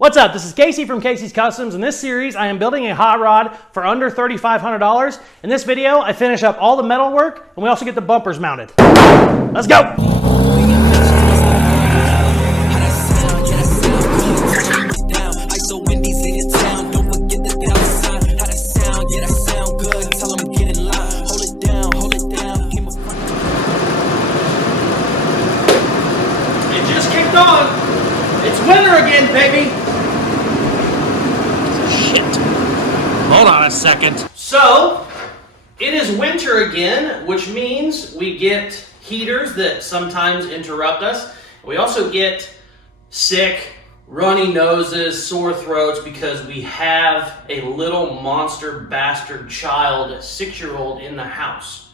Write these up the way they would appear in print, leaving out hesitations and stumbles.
What's up? This is Casey from Casey's Customs. In this series, I am building a hot rod for under $3,500. In this video, I finish up all the metal work, and we also get the bumpers mounted. Let's go! It just kicked on. It's winter again, baby. Hold on a second. So, it is winter again, which means we get heaters that sometimes interrupt us. We also get sick, runny noses, sore throats because we have a little monster bastard child, 6-year-old, in the house.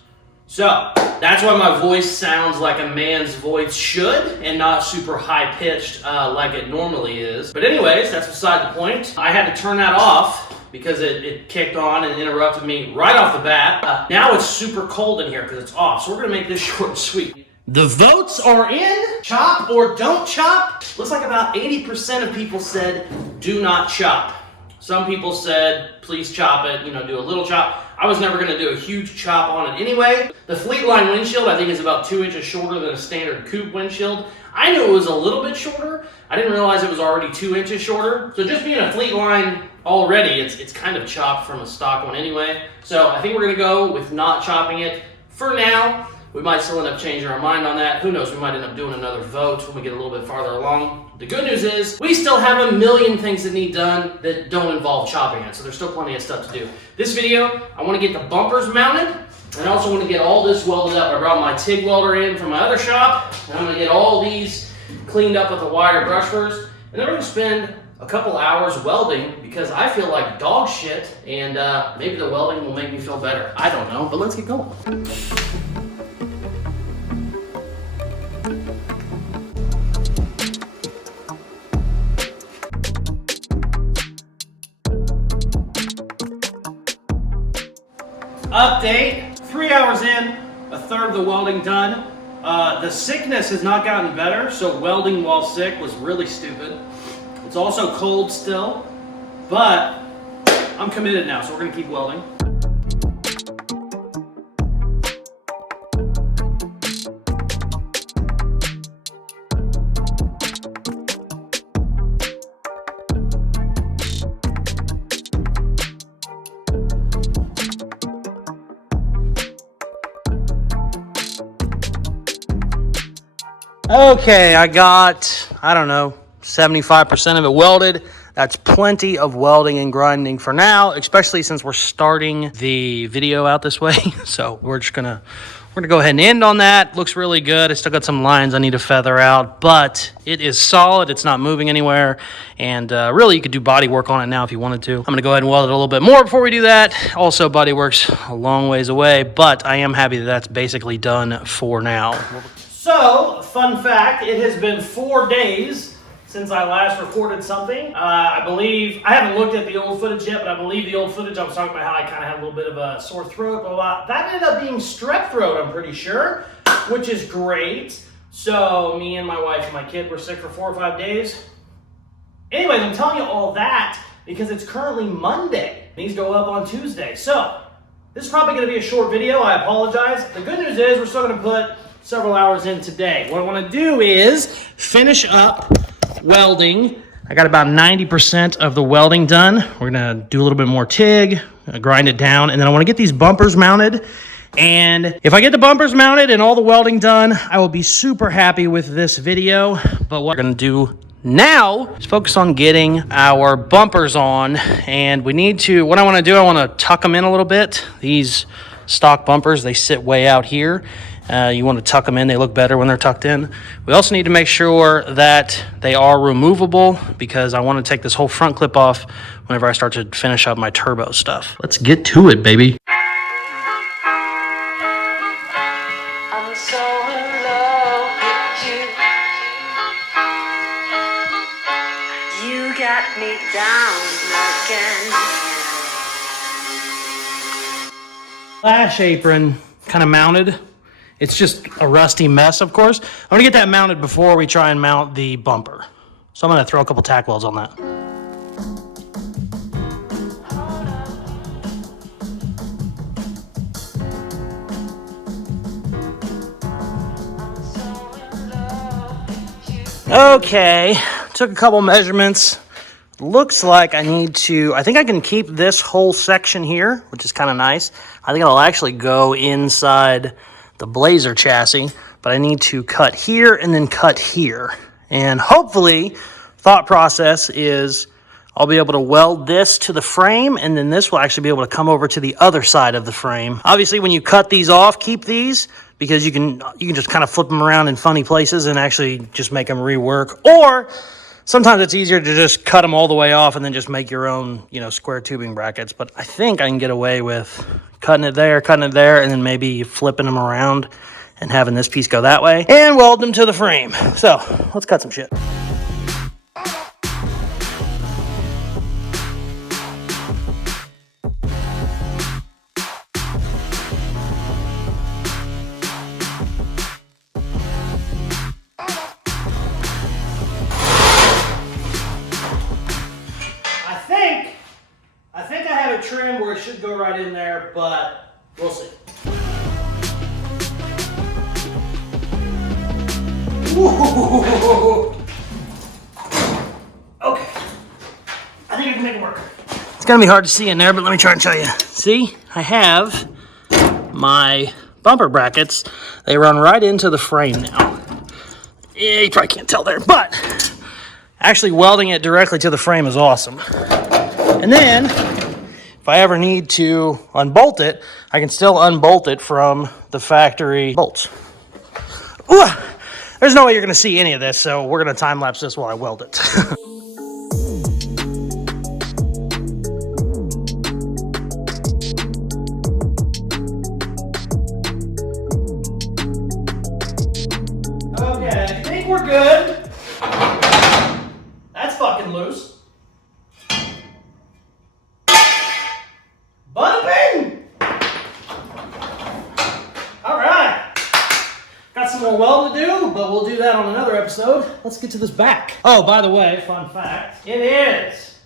So, that's why my voice sounds like a man's voice should and not super high-pitched like it normally is. But anyways, that's beside the point. I had to turn that off because it kicked on and interrupted me right off the bat. Now it's super cold in here because it's off, so we're gonna make this short and sweet. The votes are in. Chop or don't chop. Looks like about 80% of people said do not chop. Some people said please chop it, do a little chop. I was never gonna do a huge chop on it anyway. The Fleet Line windshield I think is about 2 inches shorter than a standard coupe windshield. I knew it was a little bit shorter. I didn't realize it was already 2 inches shorter. So just being a Fleet Line already, it's kind of chopped from a stock one anyway. So I think we're gonna go with not chopping it for now. We might still end up changing our mind on that. Who knows, we might end up doing another vote when we get a little bit farther along. The good news is, we still have a million things that need done that don't involve chopping it, so there's still plenty of stuff to do. This video, I wanna get the bumpers mounted, and I also wanna get all this welded up. I brought my TIG welder in from my other shop, and I'm gonna get all these cleaned up with the wire brush first, and then we're gonna spend a couple hours welding because I feel like dog shit, and maybe the welding will make me feel better. I don't know, but let's get going. Update, 3 hours in, a third of the welding done. The sickness has not gotten better, so welding while sick was really stupid. It's also cold still, but I'm committed now, so we're gonna keep welding. Okay, I got, 75% of it welded. That's plenty of welding and grinding for now, especially since we're starting the video out this way. So we're gonna go ahead and end on that. Looks really good. I still got some lines I need to feather out, but it is solid. It's not moving anywhere. And really, you could do body work on it now if you wanted to. I'm gonna go ahead and weld it a little bit more before we do that. Also, body work's a long ways away, but I am happy that that's basically done for now. So, fun fact, it has been 4 days since I last recorded something. I believe, I haven't looked at the old footage yet, but I believe the old footage I was talking about how I kind of had a little bit of a sore throat, blah, blah. That ended up being strep throat, I'm pretty sure, which is great. So, me and my wife and my kid were sick for 4 or 5 days. Anyways, I'm telling you all that because it's currently Monday. These go up on Tuesday. So, this is probably going to be a short video. I apologize. The good news is we're still going to put several hours in today. What I want to do is finish up welding. I got about 90% of the welding done. We're going to do a little bit more TIG, grind it down, and then I want to get these bumpers mounted. And if I get the bumpers mounted and all the welding done, I will be super happy with this video. But what we're going to do now is focus on getting our bumpers on. And we need to, what I want to do, I want to tuck them in a little bit. These stock bumpers, they sit way out here. You want to tuck them in. They look better when they're tucked in. We also need to make sure that they are removable because I want to take this whole front clip off whenever I start to finish up my turbo stuff. Let's get to it, baby. I'm so in love with you. You got me down again. Lash apron kind of mounted. It's just a rusty mess, of course. I'm gonna get that mounted before we try and mount the bumper. So I'm gonna throw a couple tack welds on that. Okay, took a couple measurements. Looks like I think I can keep this whole section here, which is kind of nice. I think it'll actually go inside the Blazer chassis, but I need to cut here and then cut here. And hopefully, thought process is I'll be able to weld this to the frame, and then this will actually be able to come over to the other side of the frame. Obviously, when you cut these off, keep these, because you can just kind of flip them around in funny places and actually just make them rework. Or sometimes it's easier to just cut them all the way off and then just make your own, square tubing brackets. But I think I can get away with cutting it there, and then maybe flipping them around and having this piece go that way and weld them to the frame. So let's cut some shit. I think I have it trimmed where it should go right in there, but we'll see. Ooh. Okay, I think I can make it work. It's gonna be hard to see in there, but let me try and show you. See, I have my bumper brackets. They run right into the frame now. Yeah, you probably can't tell there, but actually welding it directly to the frame is awesome. And then, if I ever need to unbolt it, I can still unbolt it from the factory bolts. Ooh, there's no way you're gonna see any of this, so we're gonna time lapse this while I weld it. Okay, I think we're good. That's fucking loose. Bada bing! All right. Got some more weld to do, but we'll do that on another episode. Let's get to this back. Oh, by the way, fun fact. It is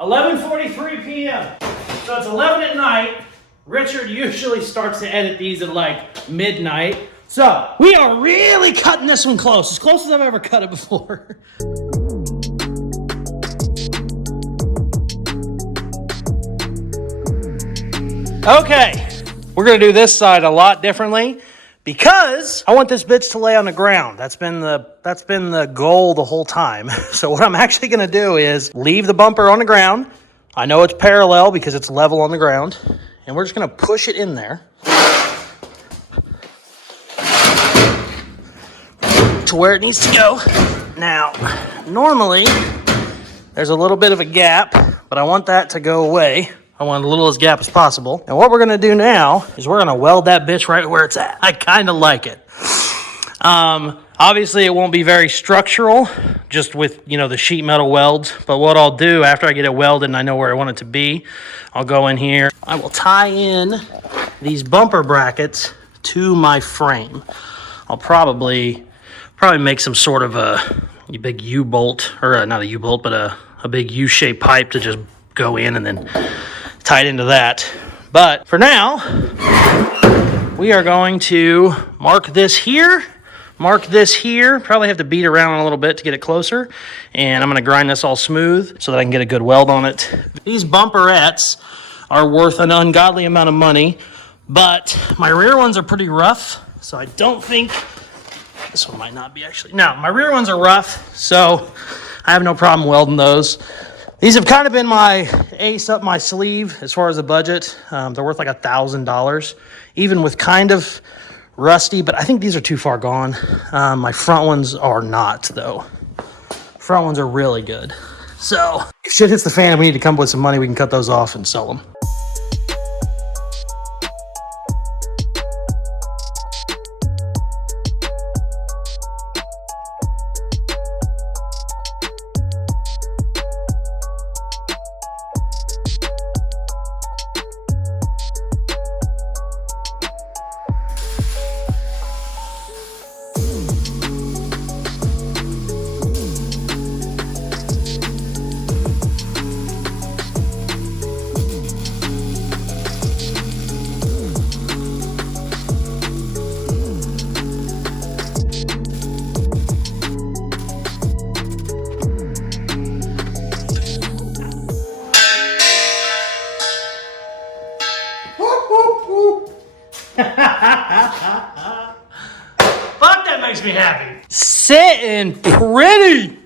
11:43 p.m. So it's 11 at night. Richard usually starts to edit these at like midnight. So we are really cutting this one close as I've ever cut it before. Okay, we're gonna do this side a lot differently because I want this bitch to lay on the ground. That's been the goal the whole time. So what I'm actually gonna do is leave the bumper on the ground. I know it's parallel because it's level on the ground, and we're just gonna push it in there to where it needs to go. Now, normally there's a little bit of a gap, but I want that to go away. I want a little as gap as possible. And what we're gonna do now is we're gonna weld that bitch right where it's at. I kind of like it. Obviously it won't be very structural, just with, the sheet metal welds. But what I'll do after I get it welded and I know where I want it to be, I'll go in here. I will tie in these bumper brackets to my frame. I'll probably make some sort of a big U-bolt, or not a U-bolt, but a big U-shaped pipe to just go in and then tied into that. But for now, we are going to mark this here, probably have to beat around a little bit to get it closer, and I'm going to grind this all smooth so that I can get a good weld on it. These bumperettes are worth an ungodly amount of money, but my rear ones are pretty rough, so I don't think, this one might not be actually, no, my rear ones are rough, so I have no problem welding those. These have kind of been my ace up my sleeve as far as the budget. They're worth like $1,000, even with kind of rusty, but I think these are too far gone. My front ones are not, though. Front ones are really good. So if shit hits the fan and we need to come up with some money, we can cut those off and sell them. me happy. Sitting pretty.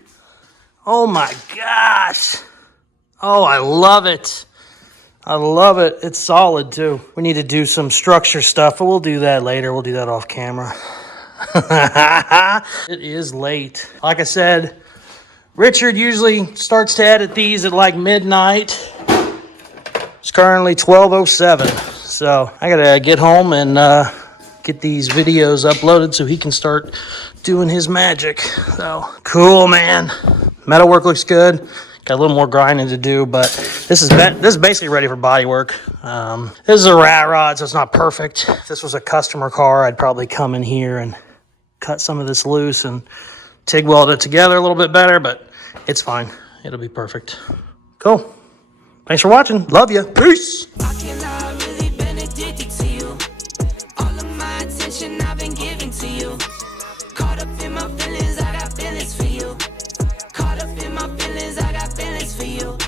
Oh my gosh. Oh, I love it. I love it. It's solid too. We need to do some structure stuff, but we'll do that later. We'll do that off camera. It is late. Like I said, Richard usually starts to edit these at like midnight. It's currently 12:07. So I gotta get home and get these videos uploaded so he can start doing his magic. So cool, man. Metalwork looks good. Got a little more grinding to do, but this is basically ready for body work. This is a rat rod, so it's not perfect. If this was a customer car, I'd probably come in here and cut some of this loose and TIG weld it together a little bit better, but it's fine. It'll be perfect. Cool. Thanks for watching. Love you. Peace.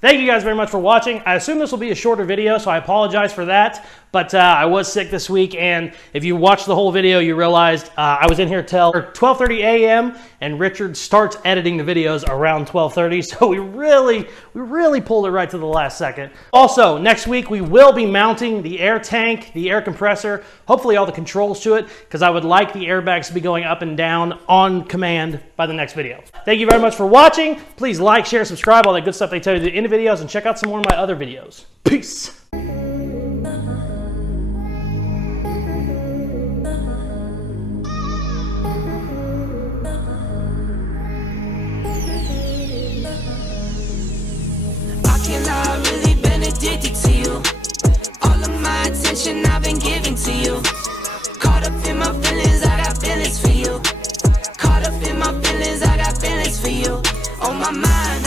Thank you guys very much for watching. I assume this will be a shorter video, so I apologize for that. But I was sick this week, and if you watched the whole video, you realized I was in here till 12:30 a.m. and Richard starts editing the videos around 12:30. So we really pulled it right to the last second. Also, next week we will be mounting the air tank, the air compressor, hopefully all the controls to it, because I would like the airbags to be going up and down on command by the next video. Thank you very much for watching. Please like, share, subscribe, all that good stuff they tell you to do in the videos, and check out some more of my other videos. Peace. I've really been addicted to you. All of my attention I've been giving to you. Caught up in my feelings, I got feelings for you. Caught up in my feelings, I got feelings for you. On my mind,